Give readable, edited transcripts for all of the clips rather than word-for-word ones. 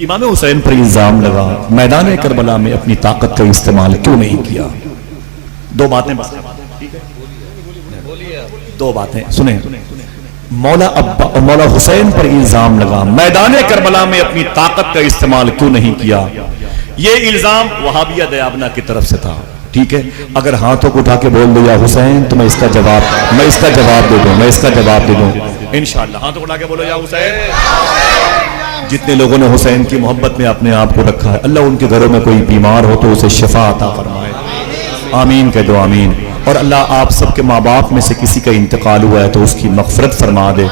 امام حسین پر الزام لگا میدان کربلا میں اپنی طاقت کا استعمال کیوں نہیں کیا؟ دو باتیں بس، دو باتیں سنیں. مولا حسین پر الزام لگا میدان کربلا میں اپنی طاقت کا استعمال کیوں نہیں کیا. یہ الزام وہابیہ دیابنا کی طرف سے تھا. ٹھیک ہے، اگر ہاتھوں کو اٹھا کے بول دو یا حسین تو میں اس کا جواب دے دوں انشاءاللہ. ہاتھوں کو اٹھا کے بولو یا حسین. جتنے لوگوں نے حسین کی محبت میں اپنے آپ کو رکھا ہے، اللہ ان کے گھروں میں کوئی بیمار ہو تو اسے شفا عطا فرمائے. آمین کہہ دو آمین. اور اللہ آپ سب کے ماں باپ میں سے کسی کا انتقال ہوا ہے تو اس کی مغفرت فرما دے،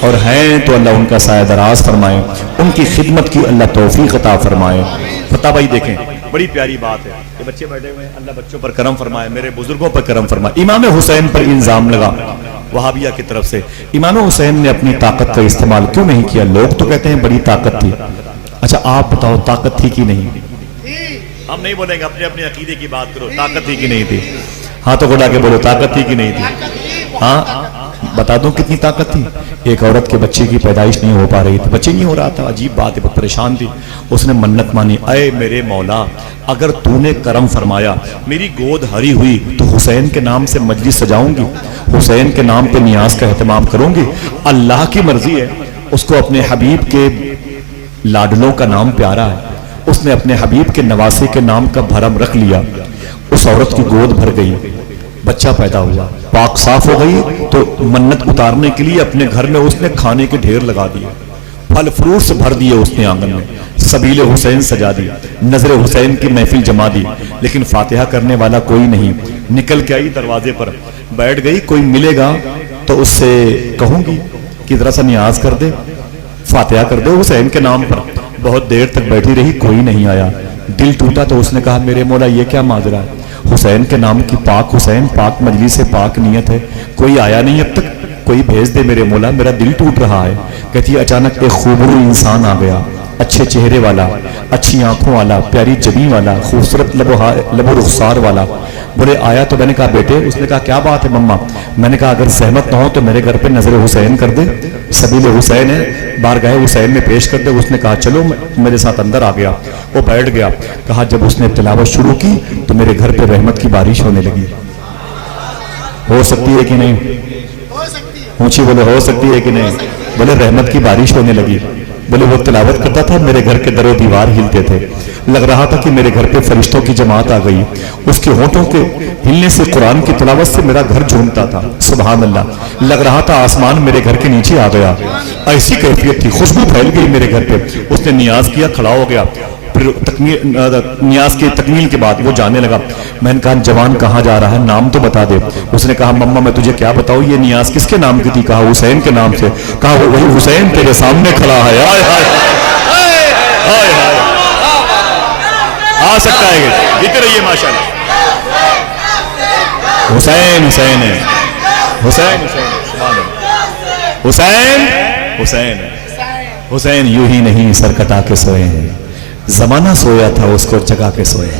اور ہیں تو اللہ ان کا سایہ دراز فرمائے، ان کی خدمت کی اللہ توفیق عطا فرمائے. فتح بھائی دیکھیں بڑی پیاری بات ہے، یہ بچے بیٹھے ہوئے ہیں، اللہ بچوں پر کرم فرمائے، میرے بزرگوں پر کرم فرمائے. امام حسین پر الزام لگا وہابیہ کی طرف سے. امام حسین نے اپنی طاقت کا استعمال کیوں نہیں کیا؟ لوگ تو کہتے ہیں بڑی طاقت تھی. اچھا آپ بتاؤ طاقت تھی کہ نہیں؟ ہم نہیں بولیں گے، اپنے اپنے عقیدے کی بات کرو. طاقت تھی کہ نہیں تھی؟ ہاتھوں کو اٹھا کے بولو طاقت تھی کہ نہیں تھی؟ ہاں بتا دوں کتنی طاقت تھی. ایک عورت کے بچے کی پیدائش نہیں ہو پا رہی تھی، بچے نہیں ہو رہا تھا، عجیب بات ہے، بہت پریشان تھی. اس نے منت مانی، اے میرے مولا اگر تو نے کرم فرمایا میری گود ہری ہوئی تو حسین کے نام سے مجلس سجاؤں گی، حسین کے نام پہ نیاز کا اہتمام کروں گی. اللہ کی مرضی ہے، اس کو اپنے حبیب کے لاڈلوں کا نام پیارا ہے، اس نے اپنے حبیب کے نواسے کے نام کا بھرم رکھ لیا. اس عورت کی گود بھر گئی، بچہ پیدا ہوا، پاک صاف ہو گئی تو منت اتارنے کے لیے اپنے گھر میں اس نے کھانے کے ڈھیر لگا دیے، پھل فروٹ سے بھر دیے اس نے آنگن میں، سبیل حسین سجا دی، نظر حسین کی محفل جما دی. لیکن فاتحہ کرنے والا کوئی نہیں. نکل کے آئی دروازے پر بیٹھ گئی، کوئی ملے گا تو اس سے کہوں گی کہ ذرا سا نیاز کر دے، فاتحہ کر دے حسین کے نام پر. بہت دیر تک بیٹھی رہی، کوئی نہیں آیا. دل ٹوٹا تو اس نے کہا میرے مولا یہ کیا ماجرا ہے؟ حسین کے نام کی پاک حسین، پاک مجلس ہے، پاک نیت ہے، کوئی آیا نہیں اب تک، کوئی بھیج دے میرے مولا، میرا دل ٹوٹ رہا ہے. کہتی اچانک ایک خوبرو انسان آ گیا، اچھے چہرے والا، اچھی آنکھوں والا، پیاری جبیں والا، خوبصورت لب و رخسار والا. بولے آیا تو میں نے کہا بیٹے، اس نے کہا کیا بات ہے مما؟ میں نے کہا اگر زحمت نہ ہو تو میرے گھر پہ نظر حسین کر دے، سبیل حسین ہے، بارگاہ حسین میں پیش کر دے. اس نے کہا چلو، میرے ساتھ اندر آ گیا. وہ بیٹھ گیا. کہا جب اس نے تلاوت شروع کی تو میرے گھر پہ رحمت کی بارش ہونے لگی. ہو سکتی ہے کہ نہیں؟ اونچی بولے ہو سکتی ہے کہ نہیں؟ بولے رحمت کی بارش ہونے لگی. بولے وہ تلاوت کرتا تھا، میرے گھر کے در و دیوار ہلتے تھے، لگ رہا تھا کہ میرے گھر پہ فرشتوں کی جماعت آ گئی. اس کے ہونٹوں کے ہلنے سے، قرآن کی تلاوت سے میرا گھر جھومتا تھا. سبحان اللہ، لگ رہا تھا آسمان میرے گھر کے نیچے آ گیا. ایسی کیفیت تھی، خوشبو پھیل گئی میرے گھر پہ. اس نے نیاز کیا، کھڑا ہو گیا. پھر نیاز کی تکمیل کے بعد وہ جانے لگا. میں نے کہا جوان کہاں جا رہا ہے، نام تو بتا دے. اس نے کہا مما میں تجھے کیا بتاؤں، یہ نیاز کس کے نام کی تھی؟ کہا حسین کے نام سے. کہا وہی حسین تیرے سامنے کھڑا ہے. آئے ہائے آئے ہائے، آ سکتا ہے جیتے رہیے ماشاءاللہ. حسین حسین ہے، حسین حسین حسین حسین یوں ہی نہیں سر کٹا کے سوئے ہیں، زمانہ سویا تھا اس کو جگا کے سویا.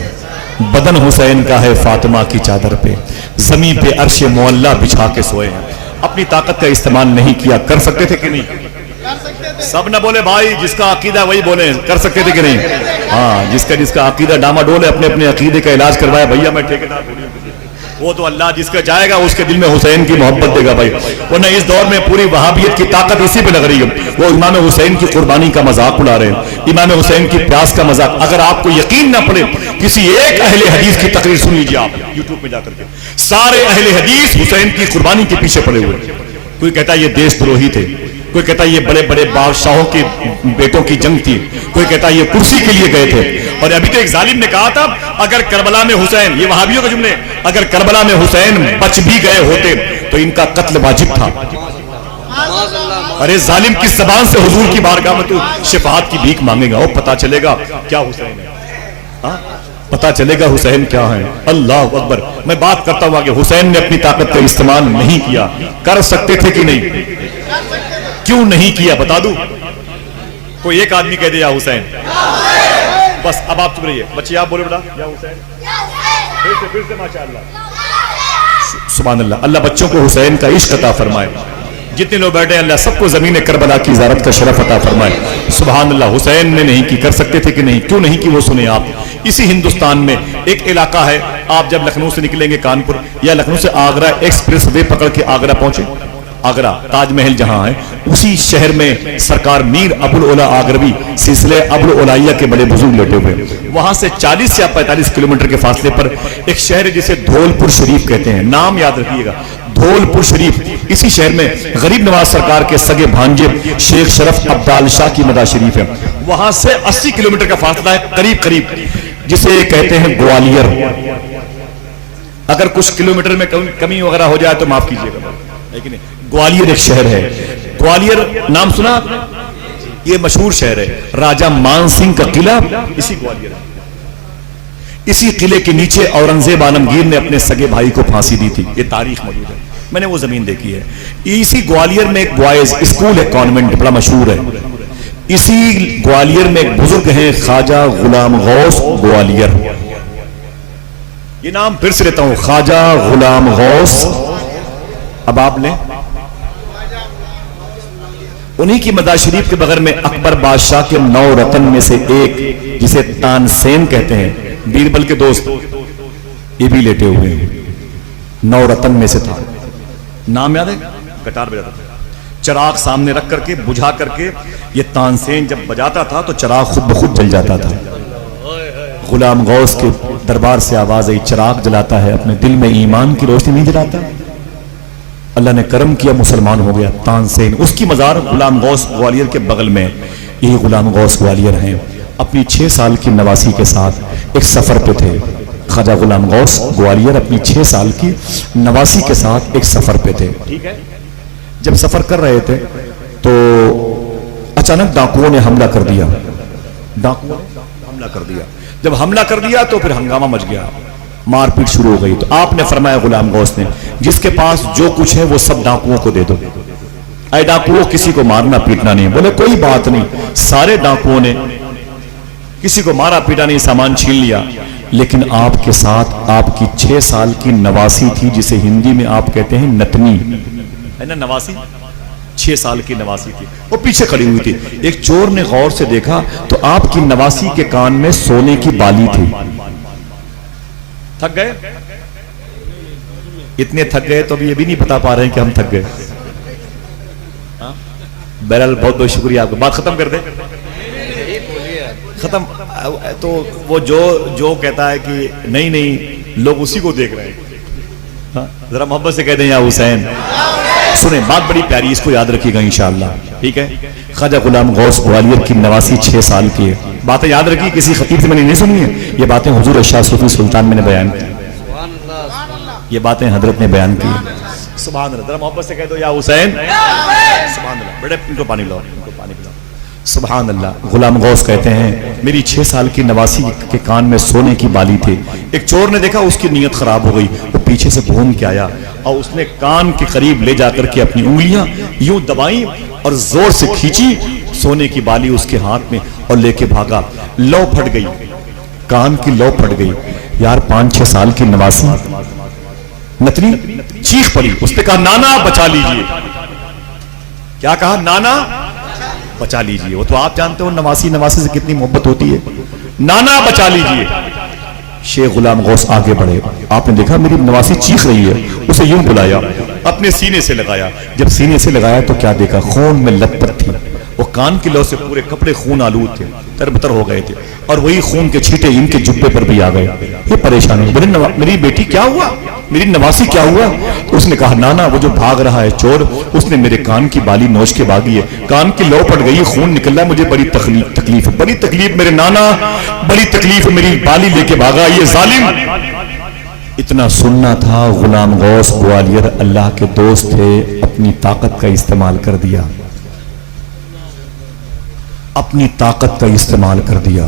بدن حسین کا ہے فاطمہ کی چادر پہ، زمین پہ عرش معلا بچھا کے سوئے ہیں. اپنی طاقت کا استعمال نہیں کیا. کر سکتے تھے کہ نہیں؟ سب نہ بولے بھائی، جس کا عقیدہ وہی بولے. کر سکتے تھے کہ نہیں؟ ہاں، جس کا عقیدہ ڈاما ڈول ہے، اپنے اپنے عقیدے کا علاج کروایا. بھیا میں ٹھیکیدار تھوڑی ہوں، وہ تو اللہ جس کا جائے گا اس کے دل میں حسین کی محبت دے گا بھائی. ورنہ اس دور میں پوری وہابیت کی طاقت اسی پہ لگ رہی ہے. وہ امام حسین کی قربانی کا مذاق اڑا رہے ہیں، امام حسین کی پیاس کا مذاق. اگر آپ کو یقین نہ پڑے، کسی ایک اہل حدیث کی تقریر سن لیجیے آپ یوٹیوب پہ جا کر کے. سارے اہل حدیث حسین کی قربانی کے پیچھے پڑے ہوئے. کوئی کہتا ہے یہ دیش دروہی تھے، کوئی کہتا ہے یہ بڑے بڑے بادشاہوں کے بیٹوں کی جنگ تھی، کوئی کہتا ہے یہ کرسی کے لیے گئے تھے. اور ابھی تو ایک ظالم نے کہا تھا اگر کربلا میں حسین، یہ وہابیوں کے جملے، اگر کربلا میں حسین بچ بھی گئے ہوتے تو ان کا قتل واجب تھا. ارے ظالم کس زبان سے حضور کی بارگاہ میں تو شفاعت کی بھیک مانگے گا؟ وہ پتا چلے گا کیا حسین ہے، پتا چلے گا حسین کیا ہے. اللہ اکبر. میں بات کرتا ہوں کہ حسین نے اپنی طاقت کا استعمال نہیں کیا. کر سکتے تھے کہ نہیں؟ کیوں نہیں کیا بتا دوں؟ کوئی ایک آدمی کہہ دے یا حسین، بس اب آپ چپ رہیے. بچے آپ بولے بیٹا یا حسین، پھر سے ماشاءاللہ سبحان اللہ. اللہ بچوں کو حسین کا عشق عطا فرمائے. جتنے لوگ بیٹھے ہیں اللہ سب کو زمین کربلا کی زیارت کا شرف عطا فرمائے. سبحان اللہ. حسین نے نہیں کی، کر سکتے تھے کہ نہیں، کیوں نہیں کی وہ سنیں آپ. اسی ہندوستان میں ایک علاقہ ہے، آپ جب لکھنؤ سے نکلیں گے کانپور یا لکھنؤ سے آگرہ ایکسپریس وے پکڑ کے آگرہ پہنچے، آگرہ تاج محل جہاں ہے، اسی شہر میں سرکار میر ابوالعلا آگروی سلسلے ابوالعلائیہ کے بڑے بزرگ لیٹے ہوئے. وہاں سے 40 یا 45 کلومیٹر کے فاصلے پر ایک شہر ہے جسے دھولپور شریف کہتے ہیں. نام یاد رکھیے گا، دھولپور شریف. اسی شہر میں غریب نواز سرکار کے سگے بھانجے شیخ شرف عبدال شاہ کی مدار شریف ہے. وہاں سے 80 کلومیٹر کا فاصلہ ہے قریب قریب، جسے کہتے ہیں گوالیر. اگر کچھ کلومیٹر میں کمی وغیرہ ہو جائے تو معاف کیجیے گا، لیکن گوالیر ایک شہر ہے. گوالیر نام سنا؟ یہ مشہور شہر ہے. راجہ مان سنگھ کا قلعہ اسی گوالیر ہے. اسی قلعے کے نیچے اورنگزیب عالمگیر نے اپنے سگے بھائی کو پھانسی دی تھی. یہ تاریخ موجود ہے، میں نے وہ زمین دیکھی ہے. اسی گوالیر میں ایک بوائز اسکول ہے، کانوینٹ، بڑا مشہور ہے. اسی گوالیر میں ایک بزرگ ہیں خواجہ غلام غوث گوالیر. یہ نام پھر سے لیتا ہوں، خواجہ غلام غوث. اب آپ لیں، انہی کی مدار شریف کے بغیر میں اکبر بادشاہ کے 9 رتن میں سے ایک، جسے تانسین کہتے ہیں، بیربل کے دوست، یہ بھی لیٹے ہوئے ہیں. 9 رتن میں سے تھا. نام یاد ہے؟ گٹار بجاتا تھا، چراغ سامنے رکھ کر کے بجھا کر کے. یہ تانسین جب بجاتا تھا تو چراغ خود بخود جل جاتا تھا. غلام غوث کے دربار سے آواز آئی، چراغ جلاتا ہے اپنے دل میں ایمان کی روشنی نہیں جلاتا. اللہ نے کرم کیا، مسلمان ہو گیا. تانسین، اس کی مزار غلام غوث گوالیر کے بغل میں. یہی غلام غوث گوالیر ہیں. اپنی 6 سال کی نواسی کے ساتھ ایک سفر پہ تھے. خواجہ غلام غوث گوالیر اپنی 6 سال کی نواسی کے ساتھ ایک سفر پہ تھے. جب سفر کر رہے تھے تو اچانک ڈاکوؤں نے حملہ کر دیا. ڈاکوؤں نے حملہ کر دیا. جب حملہ کر دیا تو پھر ہنگامہ مچ گیا، مار پیٹ شروع ہو گئی. تو آپ نے فرمایا غلام غوث نے، جس کے پاس جو کچھ ہے وہ سب ڈاکوؤں کو دے دو. اے ڈاکوؤں، کسی کو مارنا پیٹنا نہیں. بولے کوئی بات نہیں. سارے ڈاکوؤں نے کسی کو مارا پیٹا نہیں، سامان چھین لیا. لیکن آپ کے ساتھ آپ کی 6 سال کی نواسی تھی، جسے ہندی میں آپ کہتے ہیں نتنی ہے نا. نواسی 6 سال کی نواسی تھی، وہ پیچھے کھڑی ہوئی تھی. ایک چور نے غور سے دیکھا تو آپ کی نواسی کے کان میں سونے کی بالی تھی. تھک گئے؟ اتنے تھک گئے تو ابھی یہ بھی نہیں بتا پا رہے ہیں کہ ہم تھک گئے. بہرحال بہت بہت شکریہ آپ کا. بات ختم کر دیں؟ ختم. تو وہ جو کہتا ہے کہ نہیں لوگ اسی کو دیکھ رہے ہیں، ذرا محبت سے کہہ دیں یا حسین. سنیں، بات بڑی پیاری، اس کو یاد رکھیے گا انشاءاللہ. ٹھیک ہے؟ خواجہ غلام غوث گوالیر کی نواسی 6 سال کی ہے. باتیں یاد رکھی، کسی خطیب سے میں نے نہیں سنی ہے. یہ باتیں حضور شاہ صوفی سلطان میں نے بیان کی. یہ باتیں حضرت نے بیان کی. سبحان اللہ. ذرا محبت سے کہہ دو یا حسین. سبحان اللہ. بیٹے ان کو پانی لاؤ، ان کو پانی پلاؤ. سبحان اللہ. غلام غوث کہتے ہیں میری 6 سال کی نواسی کے کان میں سونے کی بالی تھی. ایک چور نے دیکھا، اس کی نیت خراب ہو گئی. وہ پیچھے سے گھوم کے آیا اور اس نے کان کے قریب لے جا کر کے اپنی انگلیاں یوں دبائیں اور زور سے کھینچی. سونے کی بالی اس کے ہاتھ میں اور لے کے بھاگا. لو پھٹ گئی، کان کی لو پھٹ گئی. یار 5-6 سال کی نواسی نتنی چیخ پڑی. اس نے کہا نانا بچا لیجئے. کیا کہا؟ نانا بچا لیجئے. وہ تو آپ جانتے ہو نواسی سے کتنی محبت ہوتی ہے. نانا بچا لیجئے. شیخ غلام غوث آگے بڑھے. آپ نے دیکھا میری نواسی چیخ رہی ہے. اسے یوں بلایا، اپنے سینے سے لگایا. جب سینے سے لگایا تو کیا دیکھا؟ خون میں لت پت تھی. وہ کان کی لو سے پورے کپڑے خون آلود تھے، تربتر ہو گئے تھے. اور وہی خون کے چھینٹے ان کے جبے پر بھی آ گئے. یہ پریشان ہوئی، میری بیٹی کیا ہوا؟ میری نواسی کیا ہوا؟ اس نے کہا نانا وہ جو بھاگ رہا ہے چور، اس نے میرے کان کی بالی نوچ کے بھاگی ہے. کان کی لو پڑ گئی، خون نکل رہا ہے، مجھے بڑی تکلیف ہے. بڑی تکلیف میرے نانا، بڑی تکلیف. میری بالی لے کے بھاگا یہ ظالم. اتنا سننا تھا. غلام غوث گوالیر اللہ کے دوست تھے، اپنی طاقت کا استعمال کر دیا. اپنی طاقت کا استعمال کر دیا.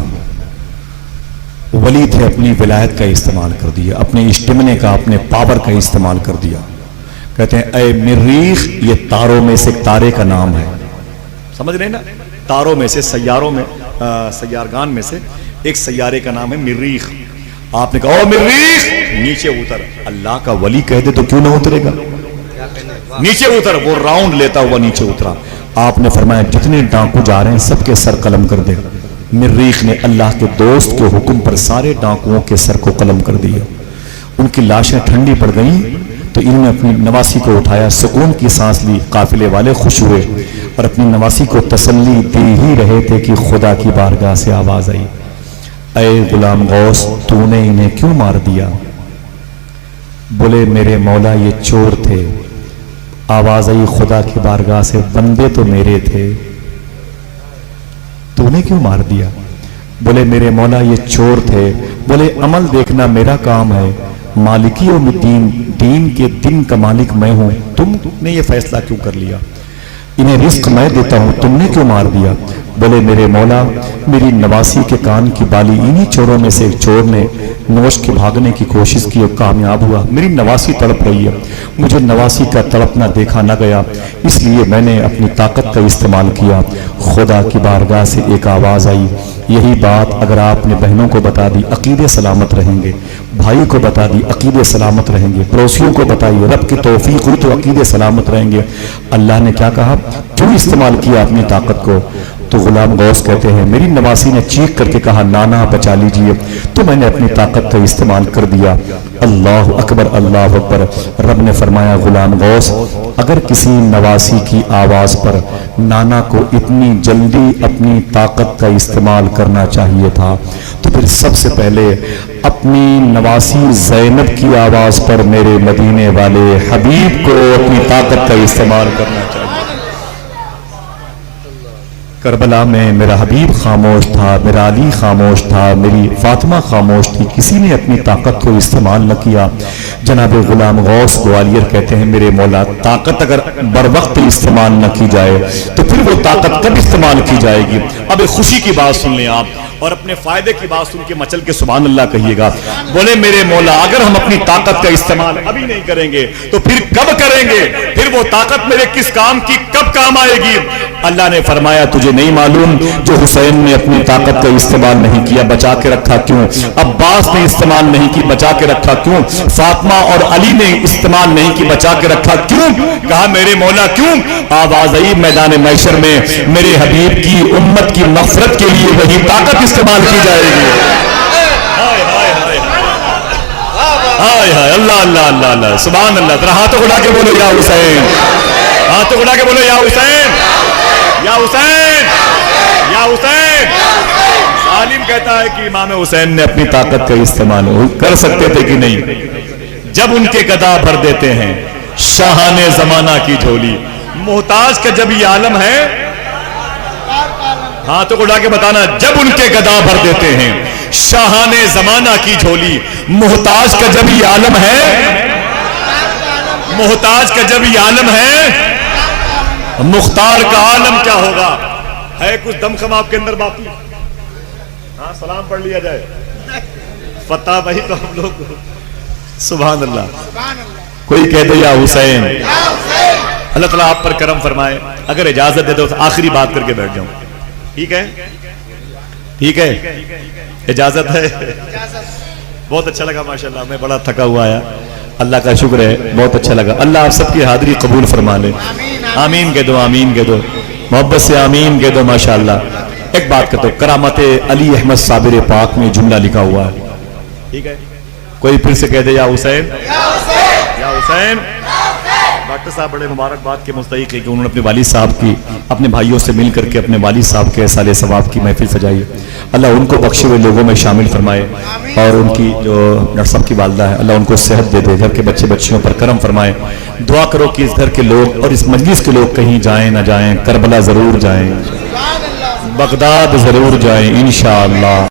ولی تھے، اپنی ولایت کا استعمال کر دیا. اپنے اجتماع کا، اپنے پاور کا استعمال کر دیا. کہتے ہیں اے مریخ، یہ تاروں میں سے ایک تارے کا نام ہے. سمجھ رہے ہیں نا؟ تاروں میں سے، سیاروں میں، سیارگان میں سے ایک سیارے کا نام ہے مریخ. آپ نے کہا او مریخ نیچے اتر. اللہ کا ولی کہہ دے تو کیوں نہ اترے گا؟ نیچے اتر. وہ راؤنڈ لیتا ہوا نیچے اترا. آپ نے فرمایا جتنے ڈاکو جا رہے ہیں سب کے سر قلم کر دے. مریخ نے اللہ کے دوست کے حکم پر سارے ڈاکوؤں کے سر کو قلم کر دیا. ان کی لاشیں ٹھنڈی پڑ گئیں تو انہوں نے اپنی نواسی کو اٹھایا, سکون کی سانس لی. قافلے والے خوش ہوئے اور اپنی نواسی کو تسلی دے ہی رہے تھے کہ خدا کی بارگاہ سے آواز آئی, اے غلام غوث تو نے انہیں کیوں مار دیا؟ بولے میرے مولا یہ چور تھے. آواز آئی خدا کی بارگاہ سے, بندے تو میرے تھے, تو نے کیوں مار دیا؟ بولے میرے مولا یہ چور تھے. بولے عمل دیکھنا میرا کام ہے, مالکی یوم الدین, دین کے دن کا مالک میں ہوں, تم نے یہ فیصلہ کیوں کر لیا؟ انہیں رزق میں دیتا ہوں, تم نے کیوں مار دیا؟ بولے میرے مولا میری نواسی کے کان کی بالی انہی چوروں میں سے ایک چور نے نوش کے بھاگنے کی کوشش کی اور کامیاب ہوا. میری نواسی تڑپ رہی ہے, مجھے نواسی کا تڑپنا دیکھا نہ گیا, اس لیے میں نے اپنی طاقت کا استعمال کیا. خدا کی بارگاہ سے ایک آواز آئی, یہی بات اگر آپ نے بہنوں کو بتا دی عقیدے سلامت رہیں گے, بھائی کو بتا دی عقیدے سلامت رہیں گے, پڑوسیوں کو بتائیے رب کی توفیق ہوئی تو عقیدے سلامت رہیں گے. اللہ نے کیا کہا, کیوں استعمال کیا اپنی طاقت کو؟ تو غلام غوث کہتے ہیں میری نواسی نے چیخ کر کے کہا نانا بچا لیجئے, تو میں نے اپنی طاقت کا استعمال کر دیا. اللہ اکبر اللہ اکبر. رب نے فرمایا غلام غوث اگر کسی نواسی کی آواز پر نانا کو اتنی جلدی اپنی طاقت کا استعمال کرنا چاہیے تھا تو پھر سب سے پہلے اپنی نواسی زینب کی آواز پر میرے مدینے والے حبیب کو اپنی طاقت کا استعمال کرنا چاہیے. کربلا میں میرا حبیب خاموش تھا, میرا علی خاموش تھا, میری فاطمہ خاموش تھی, کسی نے اپنی طاقت کو استعمال نہ کیا. جناب غلام غوث گوالیار کہتے ہیں میرے مولا طاقت اگر بر وقت استعمال نہ کی جائے تو پھر وہ طاقت کب استعمال کی جائے گی؟ اب ایک خوشی کی بات سن لیں آپ اور اپنے فائدے کی بات سن کے مچل کے سبحان اللہ کہیے گا. بولے میرے مولا اگر ہم اپنی طاقت کا استعمال ابھی نہیں کریں گے تو پھر کب کریں گے؟ پھر وہ طاقت میرے کس کام کی کب کام آئے گی؟ اللہ نے فرمایا تجھے نہیں معلوم جو حسین نے اپنی طاقت کا استعمال نہیں کیا بچا کے رکھا کیوں؟ عباس نے استعمال نہیں کی بچا کے رکھا کیوں؟ فاطمہ اور علی نے استعمال نہیں کی بچا کے رکھا کیوں؟ کہا میرے مولا کیوں؟ آواز آئی میدان محشر میں میرے حبیب کی امت کی مغفرت کے لیے وہی طاقت استعمال کی جائے گی. ہائے ہائے اللہ اللہ اللہ اللہ سبحان اللہ. ذرا ہاتھوں اٹھا کے بولو یا حسین, ہاتھوں اٹھا کے بولو یا حسین, یا حسین, یا حسین. عالم کہتا ہے کہ امام حسین نے اپنی طاقت کا استعمال کر سکتے تھے کہ نہیں؟ جب ان کے گدا بھر دیتے ہیں شاہان زمانہ کی جھولی, محتاج کا جب یہ عالم ہے, ہاں تو اٹھا کے بتانا, جب ان کے گدا بھر دیتے ہیں شاہان زمانہ کی جھولی, محتاج کا جب یہ عالم ہے, محتاج کا جب یہ عالم ہے, مختار کا عالم کیا ہوگا؟ ہے کچھ دم خم آپ کے اندر باقی؟ ہاں سلام پڑھ لیا جائے فتح بھائی تو ہم لوگ سبحان اللہ. کوئی کہہ دے یا حسین. اللہ تعالیٰ آپ پر کرم فرمائے. اگر اجازت دے دو آخری بات کر کے بیٹھ جاؤں, ٹھیک ہے؟ ٹھیک ہے, اجازت ہے؟ بہت اچھا لگا ماشاءاللہ, میں بڑا تھکا ہوا آیا, اللہ کا شکر ہے, بہت اچھا لگا. اللہ آپ سب کی حاضری قبول فرما لے. آمین کہہ دو, آمین کہہ دو, محبت سے آمین کہہ دو ماشاءاللہ. ایک بات کہتا ہوں, کرامت علی احمد صابر پاک میں جملہ لکھا ہوا ہے, ٹھیک ہے؟ کوئی پھر سے کہہ دے یا حسین, یا حسین. ڈاکٹر صاحب بڑے مبارکباد کے مستحق ہے کہ انہوں نے اپنے والد صاحب کی اپنے بھائیوں سے مل کر کے اپنے والد صاحب کے سال ثواب کی محفل سجائی. اللہ ان کو بخشے ہوئے لوگوں میں شامل فرمائے, اور ان کی جو ڈاکٹر صاحب کی والدہ ہے اللہ ان کو صحت دے دے, گھر کے بچے بچیوں پر کرم فرمائے. دعا کرو کہ اس گھر کے لوگ اور اس مجلس کے لوگ کہیں جائیں نہ جائیں, کربلا ضرور جائیں, بغداد ضرور جائیں انشاءاللہ.